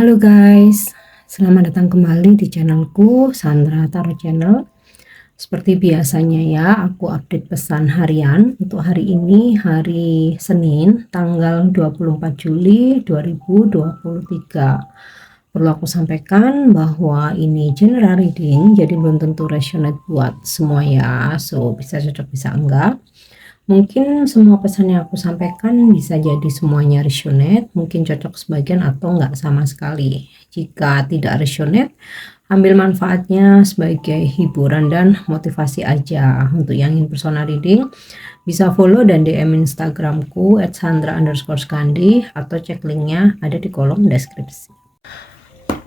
Halo guys, selamat datang kembali di channelku Sandra Tarot Channel. Seperti biasanya ya, aku update pesan harian untuk hari ini, hari Senin, tanggal 24 Juli 2023. Perlu aku sampaikan bahwa ini general reading, jadi belum tentu resonate buat semua ya. So, bisa cocok, bisa enggak. Mungkin semua pesan yang aku sampaikan bisa jadi semuanya resonate, mungkin cocok sebagian atau enggak sama sekali. Jika tidak resonate, ambil manfaatnya sebagai hiburan dan motivasi aja. Untuk yang ingin personal reading, bisa follow dan DM Instagramku @sandra_skandi atau cek linknya ada di kolom deskripsi.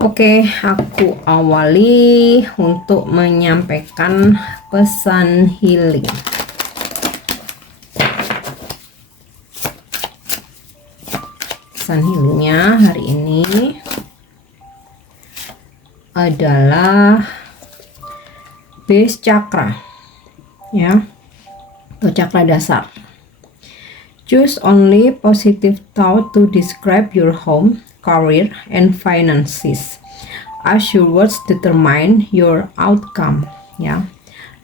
Oke, aku awali untuk menyampaikan pesan healing. Pesan healingnya hari ini adalah base chakra ya, atau chakra dasar. Choose only positive thought to describe your home, career, and finances, as your words determine your outcome ya.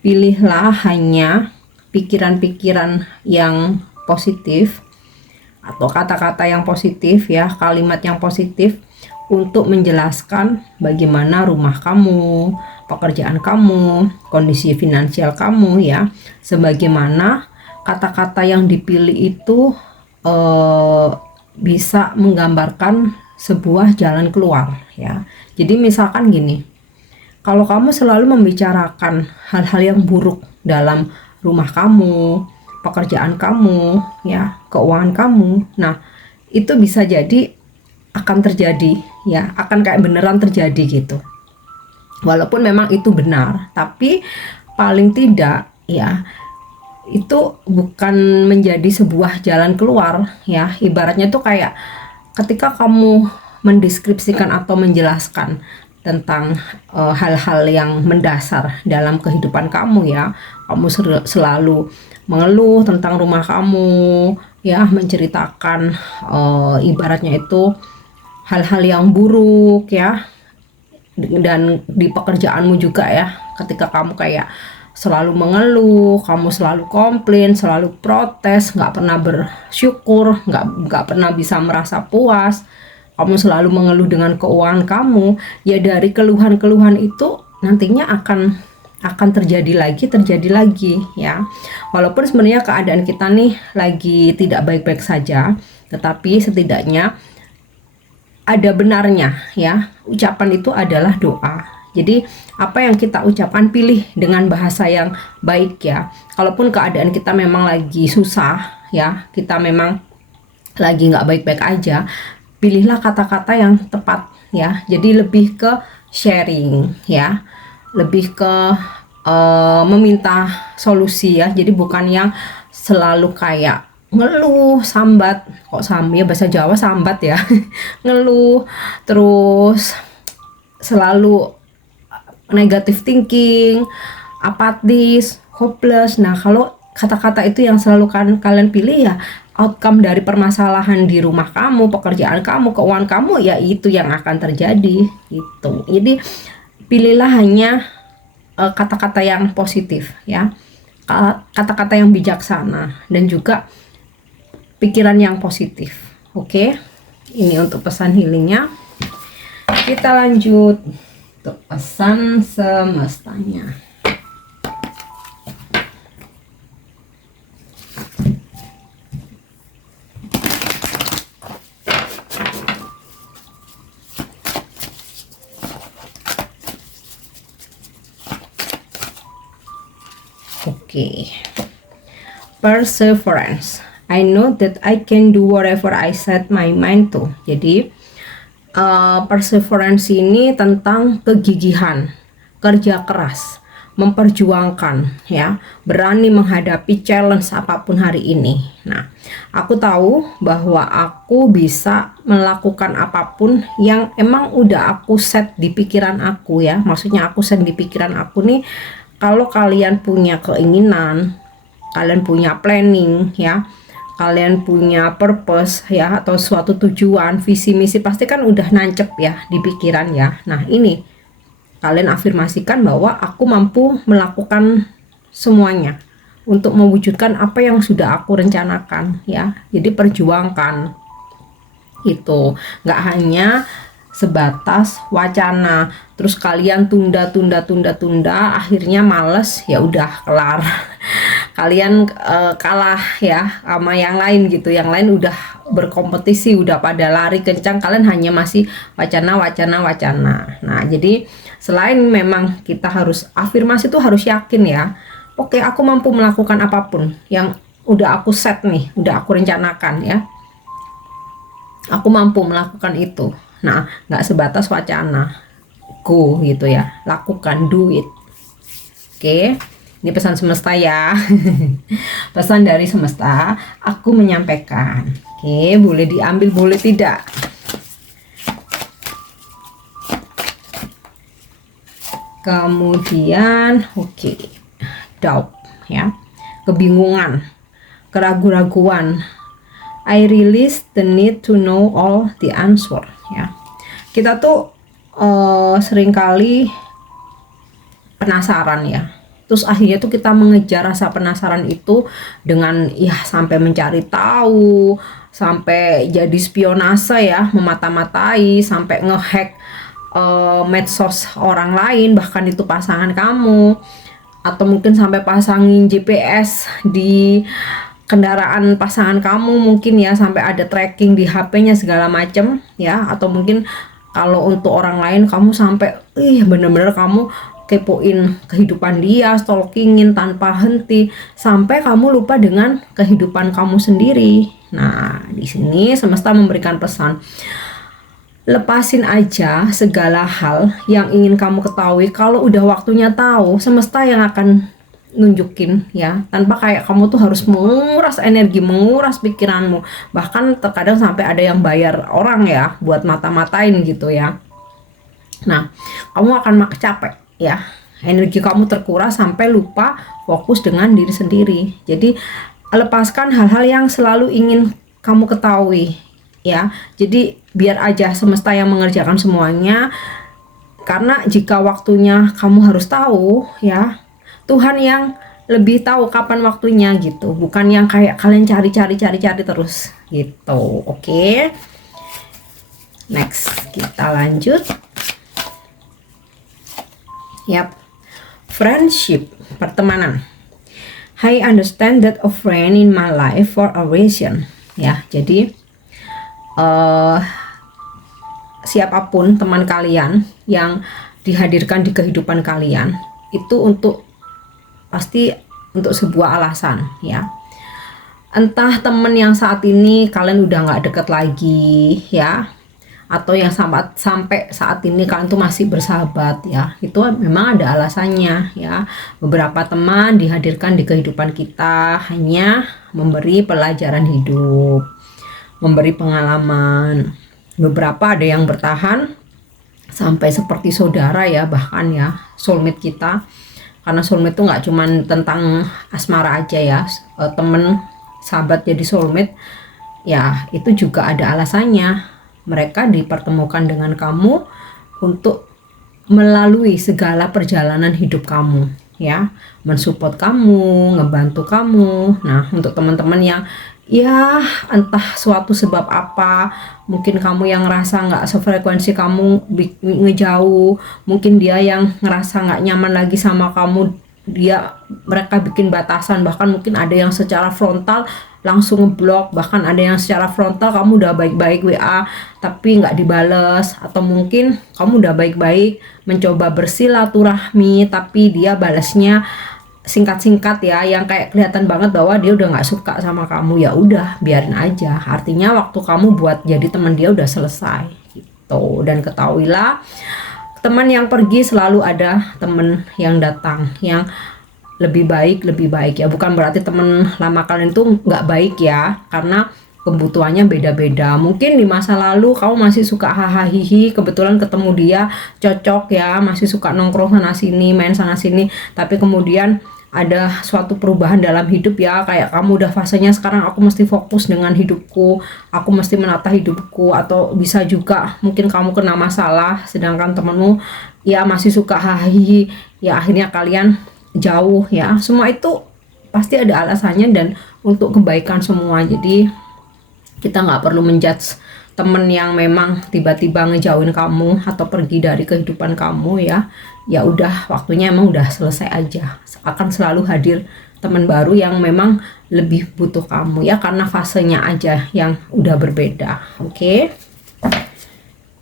Pilihlah hanya pikiran-pikiran yang positif atau kata-kata yang positif ya, kalimat yang positif untuk menjelaskan bagaimana rumah kamu, pekerjaan kamu, kondisi finansial kamu ya. Sebagaimana kata-kata yang dipilih itu bisa menggambarkan sebuah jalan keluar ya. Jadi misalkan gini, kalau kamu selalu membicarakan hal-hal yang buruk dalam rumah kamu, pekerjaan kamu ya, keuangan kamu, nah itu bisa jadi akan terjadi ya, akan kayak beneran terjadi gitu. Walaupun memang itu benar, tapi paling tidak ya itu bukan menjadi sebuah jalan keluar ya. Ibaratnya tuh kayak ketika kamu mendeskripsikan atau menjelaskan tentang hal-hal yang mendasar dalam kehidupan kamu ya, kamu selalu mengeluh tentang rumah kamu ya, menceritakan ibaratnya itu hal-hal yang buruk ya, dan di pekerjaanmu juga ya, ketika kamu kayak selalu mengeluh, kamu selalu komplain, selalu protes, nggak pernah bersyukur, nggak pernah bisa merasa puas, kamu selalu mengeluh dengan keuangan kamu ya. Dari keluhan-keluhan itu nantinya akan terjadi lagi ya. Walaupun sebenarnya keadaan kita nih lagi tidak baik-baik saja, tetapi setidaknya ada benarnya ya, ucapan itu adalah doa. Jadi apa yang kita ucapkan pilih dengan bahasa yang baik ya. Kalaupun keadaan kita memang lagi susah ya, kita memang lagi nggak baik-baik aja, pilihlah kata-kata yang tepat ya. Jadi lebih ke sharing ya, lebih ke meminta solusi ya. Jadi bukan yang selalu kayak ngeluh, sambat, kok ya bahasa Jawa sambat ya. Ngeluh terus, selalu negative thinking, apatis, hopeless. Nah, kalau kata-kata itu yang selalu kalian pilih ya, outcome dari permasalahan di rumah kamu, pekerjaan kamu, keuangan kamu ya itu yang akan terjadi gitu. Jadi pilihlah hanya kata-kata yang positif ya, kata-kata yang bijaksana dan juga pikiran yang positif. Oke, ini untuk pesan healingnya. Kita lanjut untuk pesan semestanya. Oke. Perseverance. I know that I can do whatever I set my mind to. Jadi perseverance ini tentang kegigihan, kerja keras, memperjuangkan ya, berani menghadapi challenge apapun hari ini. Nah, aku tahu bahwa aku bisa melakukan apapun yang emang udah aku set di pikiran aku ya. Maksudnya aku set di pikiran aku nih, kalau kalian punya keinginan, kalian punya planning ya, kalian punya purpose ya, atau suatu tujuan, visi misi, pasti kan udah nancep ya di pikiran ya. Nah ini kalian afirmasikan bahwa aku mampu melakukan semuanya untuk mewujudkan apa yang sudah aku rencanakan ya. Jadi perjuangkan itu, nggak hanya sebatas wacana terus kalian tunda, akhirnya males, ya udah kelar. Kalian kalah ya sama yang lain gitu, yang lain udah berkompetisi, udah pada lari kencang, kalian hanya masih wacana. Nah jadi selain memang kita harus afirmasi tuh harus yakin ya, oke aku mampu melakukan apapun yang udah aku set nih, udah aku rencanakan ya, aku mampu melakukan itu. Nah nggak sebatas wacana, go gitu ya, lakukan, do it. Oke, ini pesan semesta ya. Pesan dari semesta, aku menyampaikan. Oke, boleh diambil, boleh tidak. Kemudian, oke, doubt ya, kebingungan, keraguan-raguan. I release the need to know all the answer ya. Kita tuh seringkali penasaran ya, terus akhirnya tuh kita mengejar rasa penasaran itu dengan ya sampai mencari tahu, sampai jadi spionase ya, memata-matai, sampai ngehack medsos orang lain, bahkan itu pasangan kamu, atau mungkin sampai pasangin GPS di kendaraan pasangan kamu mungkin ya, sampai ada tracking di HP-nya segala macem ya. Atau mungkin kalau untuk orang lain kamu sampai bener-bener kamu kepoin kehidupan dia, stalkingin tanpa henti, sampai kamu lupa dengan kehidupan kamu sendiri. Nah di sini semesta memberikan pesan, lepasin aja segala hal yang ingin kamu ketahui. Kalau udah waktunya tahu, semesta yang akan nunjukin ya, tanpa kayak kamu tuh harus menguras energi, menguras pikiranmu. Bahkan terkadang sampai ada yang bayar orang ya buat mata-matain gitu ya. Nah kamu akan capek ya, energi kamu terkuras sampai lupa fokus dengan diri sendiri. Jadi lepaskan hal-hal yang selalu ingin kamu ketahui ya. Jadi biar aja semesta yang mengerjakan semuanya, karena jika waktunya kamu harus tahu ya, Tuhan yang lebih tahu kapan waktunya gitu, bukan yang kayak kalian cari terus gitu. Oke. Next kita lanjut. Yap, friendship, pertemanan. I understand that a friend in my life for a reason. Ya, jadi siapapun teman kalian yang dihadirkan di kehidupan kalian itu pasti untuk sebuah alasan ya. Entah teman yang saat ini kalian udah nggak deket lagi ya, atau yang sampai saat ini kalian tuh masih bersahabat ya, itu memang ada alasannya ya. Beberapa teman dihadirkan di kehidupan kita hanya memberi pelajaran hidup, memberi pengalaman. Beberapa ada yang bertahan sampai seperti saudara ya, bahkan ya soulmate kita. Karena soulmate itu nggak cuma tentang asmara aja ya, temen sahabat jadi soulmate ya, itu juga ada alasannya. Mereka dipertemukan dengan kamu untuk melalui segala perjalanan hidup kamu ya, mensupport kamu, ngebantu kamu. Nah untuk teman-teman yang ya entah suatu sebab apa, mungkin kamu yang ngerasa nggak sefrekuensi kamu ngejauh, mungkin dia yang ngerasa nggak nyaman lagi sama kamu, mereka bikin batasan, bahkan mungkin ada yang secara frontal langsung ngeblok, bahkan ada yang secara frontal kamu udah baik-baik WA tapi nggak dibales, atau mungkin kamu udah baik-baik mencoba bersilaturahmi tapi dia balasnya singkat-singkat ya, yang kayak kelihatan banget bahwa dia udah nggak suka sama kamu. Ya udah biarin aja, artinya waktu kamu buat jadi teman dia udah selesai gitu. Dan ketahuilah, teman yang pergi selalu ada teman yang datang yang lebih baik ya. Bukan berarti teman lama kalian tuh nggak baik ya, karena kebutuhannya beda-beda. Mungkin di masa lalu kamu masih suka hahaha, kebetulan ketemu dia cocok ya, masih suka nongkrong sana sini, main sana sini, tapi kemudian ada suatu perubahan dalam hidup ya, kayak kamu udah fasenya sekarang aku mesti fokus dengan hidupku, aku mesti menata hidupku. Atau bisa juga mungkin kamu kena masalah sedangkan temenmu ya masih suka hahi, ya akhirnya kalian jauh ya. Semua itu pasti ada alasannya dan untuk kebaikan semua. Jadi kita nggak perlu menjudge temen yang memang tiba-tiba ngejauhin kamu atau pergi dari kehidupan kamu ya. Ya udah, waktunya emang udah selesai aja. Akan selalu hadir teman baru yang memang lebih butuh kamu ya, karena fasenya aja yang udah berbeda. Oke,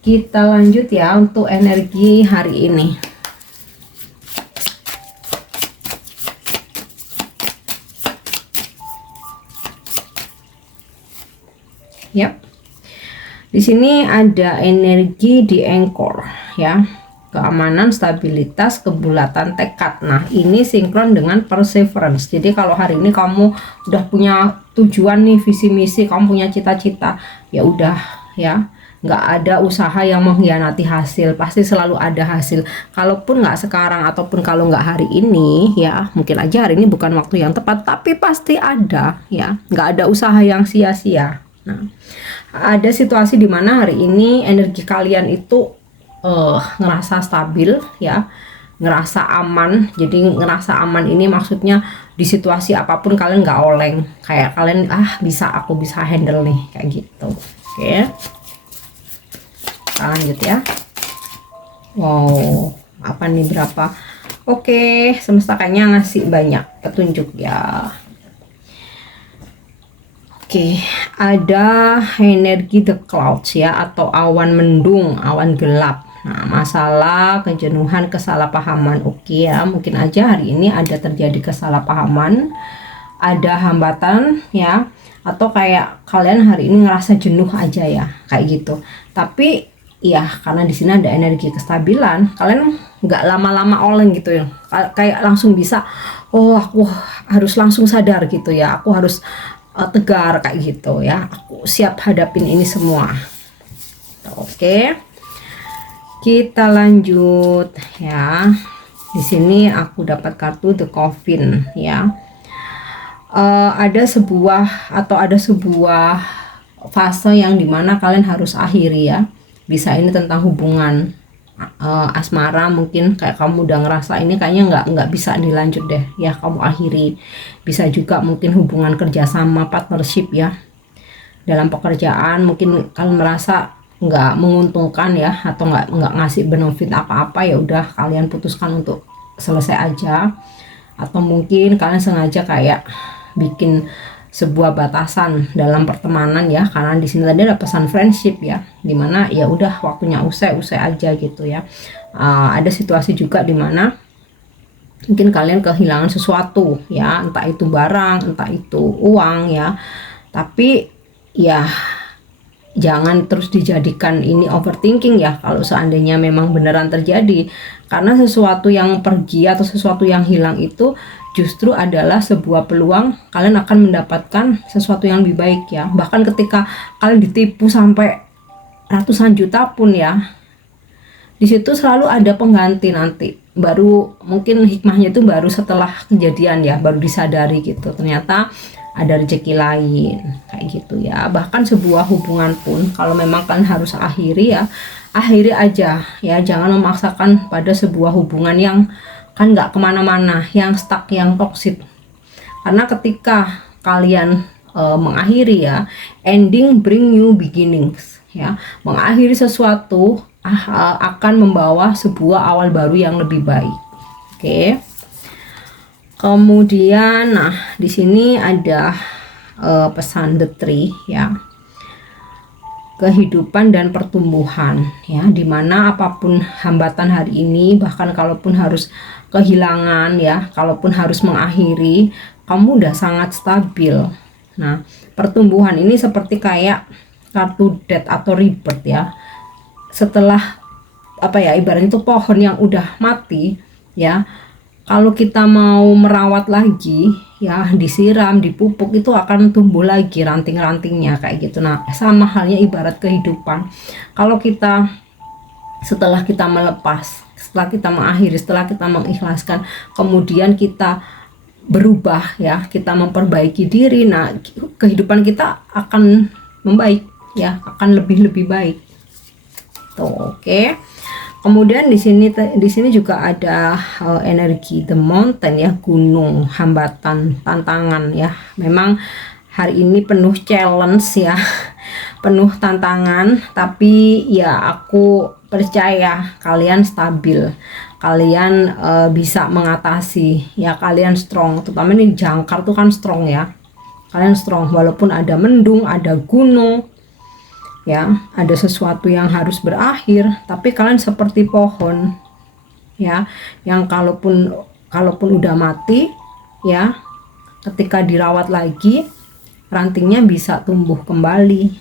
kita lanjut ya untuk energi hari ini. Yap. Di sini ada energi di Anchor ya. Keamanan, stabilitas, kebulatan tekad. Nah, ini sinkron dengan perseverance. Jadi kalau hari ini kamu udah punya tujuan nih, visi misi, kamu punya cita-cita, ya udah ya. Nggak ada usaha yang mengkhianati hasil, pasti selalu ada hasil. Kalaupun nggak sekarang ataupun kalau nggak hari ini ya, mungkin aja hari ini bukan waktu yang tepat, tapi pasti ada ya. Nggak ada usaha yang sia-sia. Nah, ada situasi di mana hari ini energi kalian itu ngerasa stabil ya, ngerasa aman. Jadi ngerasa aman ini maksudnya di situasi apapun kalian nggak oleng, kayak kalian aku bisa handle nih, kayak gitu. Oke, kita lanjut ya. Wow, apa nih, berapa? Oke, semesta kayaknya ngasih banyak petunjuk ya. Oke, ada energi the clouds ya, atau awan mendung, awan gelap. Nah, masalah, kejenuhan, kesalahpahaman. Oke ya, mungkin aja hari ini ada terjadi kesalahpahaman, ada hambatan ya, atau kayak kalian hari ini ngerasa jenuh aja ya, kayak gitu. Tapi ya karena di sini ada energi kestabilan, kalian nggak lama-lama oleng gitu ya, kayak langsung bisa, oh aku harus langsung sadar gitu ya, aku harus tegar kayak gitu ya, aku siap hadapin ini semua. Oke, kita lanjut ya. Di sini aku dapat kartu The Coffin ya. Ada sebuah fase yang dimana kalian harus akhiri ya. Bisa ini tentang hubungan asmara, mungkin kayak kamu udah ngerasa ini kayaknya nggak bisa dilanjut deh ya, kamu akhiri. Bisa juga mungkin hubungan kerjasama, partnership ya, dalam pekerjaan mungkin kalian merasa nggak menguntungkan ya, atau nggak ngasih benefit apa-apa, ya udah kalian putuskan untuk selesai aja. Atau mungkin kalian sengaja kayak bikin sebuah batasan dalam pertemanan ya, karena di sini tadi ada pesan friendship ya, dimana ya udah waktunya usai aja gitu ya. Ada situasi juga dimana mungkin kalian kehilangan sesuatu ya, entah itu barang, entah itu uang ya, tapi ya jangan terus dijadikan ini overthinking ya kalau seandainya memang beneran terjadi, karena sesuatu yang pergi atau sesuatu yang hilang itu justru adalah sebuah peluang kalian akan mendapatkan sesuatu yang lebih baik ya. Bahkan ketika kalian ditipu sampai ratusan juta pun ya, di situ selalu ada pengganti nanti. Baru mungkin hikmahnya itu baru setelah kejadian ya, baru disadari gitu, ternyata ada rezeki lain kayak gitu ya. Bahkan sebuah hubungan pun kalau memang kan harus akhiri ya, akhiri aja ya, jangan memaksakan pada sebuah hubungan yang kan nggak kemana-mana, yang stuck, yang toxic. Karena ketika kalian mengakhiri ya, ending bring new beginnings ya, mengakhiri sesuatu akan membawa sebuah awal baru yang lebih baik. Oke. Kemudian, nah di sini ada pesan the tree ya, kehidupan dan pertumbuhan ya, dimana apapun hambatan hari ini, bahkan kalaupun harus kehilangan ya, kalaupun harus mengakhiri, kamu udah sangat stabil. Nah, pertumbuhan ini seperti kayak kartu death atau rebirth ya. Setelah apa ya, ibaratnya itu pohon yang udah mati ya, kalau kita mau merawat lagi ya, disiram, dipupuk, itu akan tumbuh lagi ranting-rantingnya kayak gitu. Nah, sama halnya ibarat kehidupan. Kalau kita setelah kita melepas, setelah kita mengakhiri, setelah kita mengikhlaskan, kemudian kita berubah ya, kita memperbaiki diri, nah kehidupan kita akan membaik ya, akan lebih baik tuh. Oke. Kemudian di sini juga ada energi the mountain ya, gunung, hambatan, tantangan ya. Memang hari ini penuh challenge ya, penuh tantangan, tapi ya aku percaya kalian stabil, kalian bisa mengatasi ya, kalian strong. Terutama ini jangkar tuh kan strong ya, kalian strong walaupun ada mendung, ada gunung ya, ada sesuatu yang harus berakhir, tapi kalian seperti pohon ya, yang kalaupun udah mati ya, ketika dirawat lagi rantingnya bisa tumbuh kembali.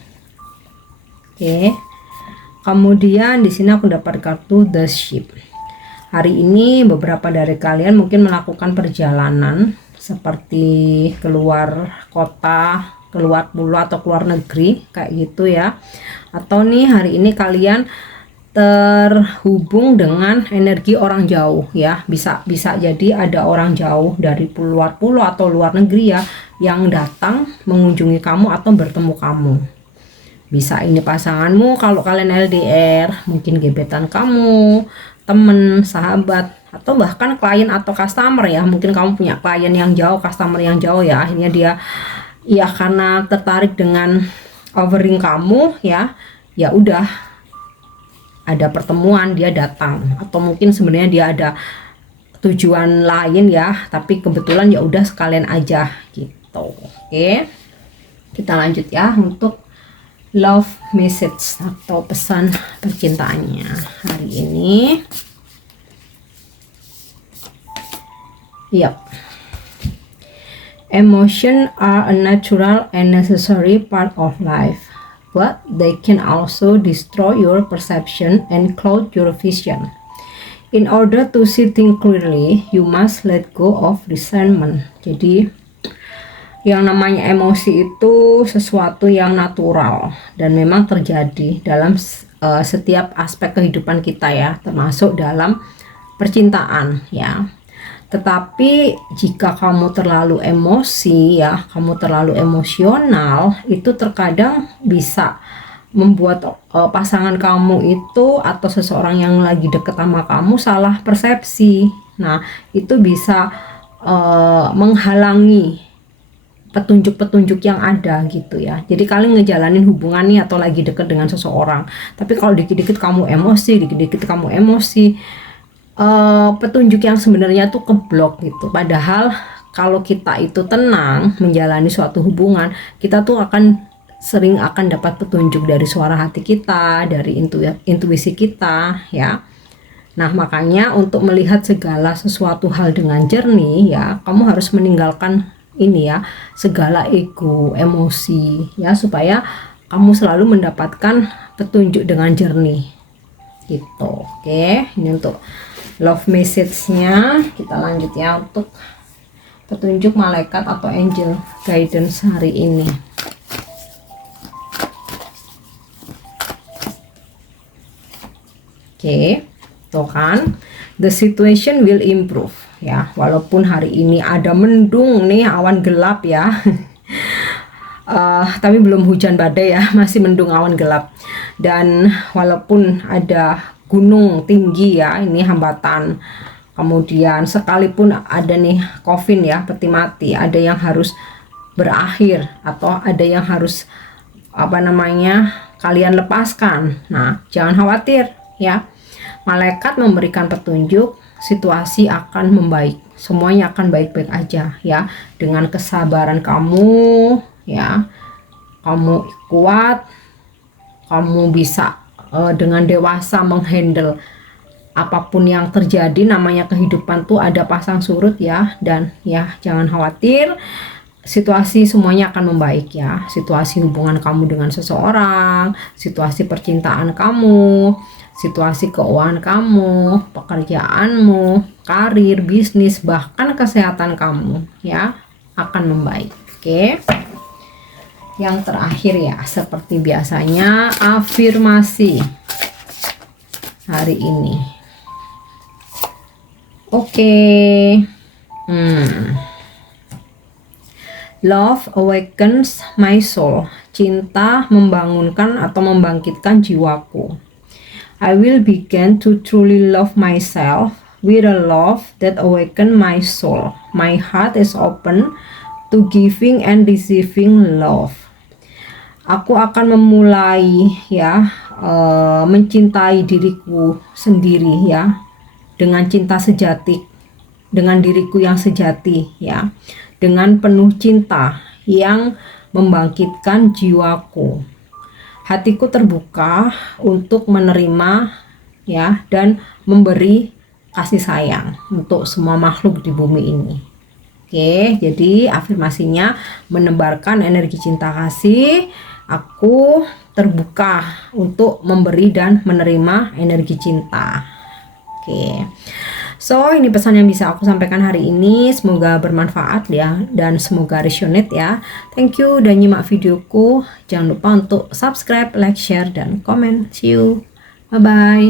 Oke. Kemudian di sini aku dapat kartu the ship. Hari ini beberapa dari kalian mungkin melakukan perjalanan seperti keluar kota, keluar pulau atau keluar negeri kayak gitu ya. Atau nih hari ini kalian terhubung dengan energi orang jauh ya, bisa jadi ada orang jauh dari luar pulau atau luar negeri ya, yang datang mengunjungi kamu atau bertemu kamu. Bisa ini pasanganmu kalau kalian LDR, mungkin gebetan kamu, temen, sahabat, atau bahkan klien atau customer ya. Mungkin kamu punya klien yang jauh, customer yang jauh ya, akhirnya dia ya karena tertarik dengan offering kamu ya, ya udah ada pertemuan, dia datang. Atau mungkin sebenarnya dia ada tujuan lain ya, tapi kebetulan ya udah sekalian aja gitu. Oke, kita lanjut ya untuk love message atau pesan percintaannya hari ini. Yap. Emotion are a natural and necessary part of life, but they can also destroy your perception and cloud your vision. In order to see things clearly, you must let go of resentment. Jadi yang namanya emosi itu sesuatu yang natural dan memang terjadi dalam setiap aspek kehidupan kita ya, termasuk dalam percintaan ya. Tetapi jika kamu terlalu emosi ya, kamu terlalu emosional, itu terkadang bisa membuat pasangan kamu itu atau seseorang yang lagi deket sama kamu salah persepsi. Nah, itu bisa menghalangi petunjuk-petunjuk yang ada gitu ya. Jadi kalian ngejalanin hubungan nih atau lagi deket dengan seseorang, tapi kalau dikit-dikit kamu emosi, petunjuk yang sebenarnya tuh keblok gitu. Padahal kalau kita itu tenang menjalani suatu hubungan, kita tuh sering akan dapat petunjuk dari suara hati kita, dari intuisi kita ya. Nah, makanya untuk melihat segala sesuatu hal dengan jernih ya, kamu harus meninggalkan ini ya, segala ego, emosi ya, supaya kamu selalu mendapatkan petunjuk dengan jernih gitu. Oke, ini untuk love message-nya. Kita lanjut ya untuk petunjuk malaikat atau angel guidance hari ini. Oke, tuh kan, the situation will improve ya, walaupun hari ini ada mendung nih, awan gelap ya. Tapi belum hujan badai ya, masih mendung, awan gelap. Dan walaupun ada gunung tinggi ya, ini hambatan. Kemudian sekalipun ada nih COVID ya, peti mati, ada yang harus berakhir atau ada yang harus kalian lepaskan. Nah, jangan khawatir ya. Malaikat memberikan petunjuk, situasi akan membaik, semuanya akan baik-baik aja ya, dengan kesabaran kamu ya, kamu kuat, kamu bisa dengan dewasa menghandle apapun yang terjadi. Namanya kehidupan tuh ada pasang surut ya, dan ya jangan khawatir, situasi semuanya akan membaik ya. Situasi hubungan kamu dengan seseorang, situasi percintaan kamu, situasi keuangan kamu, pekerjaanmu, karir, bisnis, bahkan kesehatan kamu ya akan membaik. Oke. Yang terakhir ya, seperti biasanya afirmasi hari ini. Oke. Love awakens my soul. Cinta membangunkan atau membangkitkan jiwaku. I will begin to truly love myself with a love that awakens my soul. My heart is open to giving and receiving love. Aku akan memulai mencintai diriku sendiri ya, dengan cinta sejati, dengan diriku yang sejati ya, dengan penuh cinta yang membangkitkan jiwaku. Hatiku terbuka untuk menerima ya dan memberi kasih sayang untuk semua makhluk di bumi ini. Oke, jadi afirmasinya menebarkan energi cinta kasih. Aku terbuka untuk memberi dan menerima energi cinta. Oke. So, ini pesan yang bisa aku sampaikan hari ini. Semoga bermanfaat ya, dan semoga resonate ya. Thank you udah nyimak videoku. Jangan lupa untuk subscribe, like, share, dan komen. See you. Bye-bye.